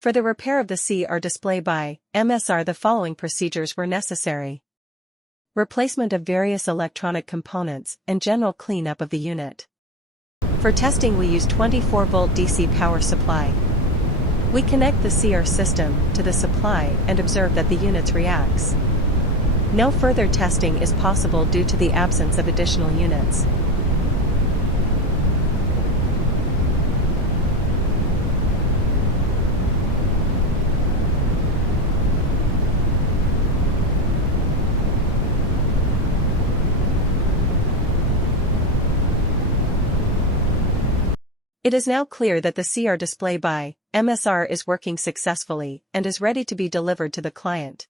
For the repair of the CR display by MSR, the following procedures were necessary. Replacement of various electronic components and general cleanup of the unit. For testing we use 24-volt DC power supply. We connect the CR system to the supply and observe that the unit reacts. No further testing is possible due to the absence of additional units. It is now clear that the CR display by MSR is working successfully and is ready to be delivered to the client.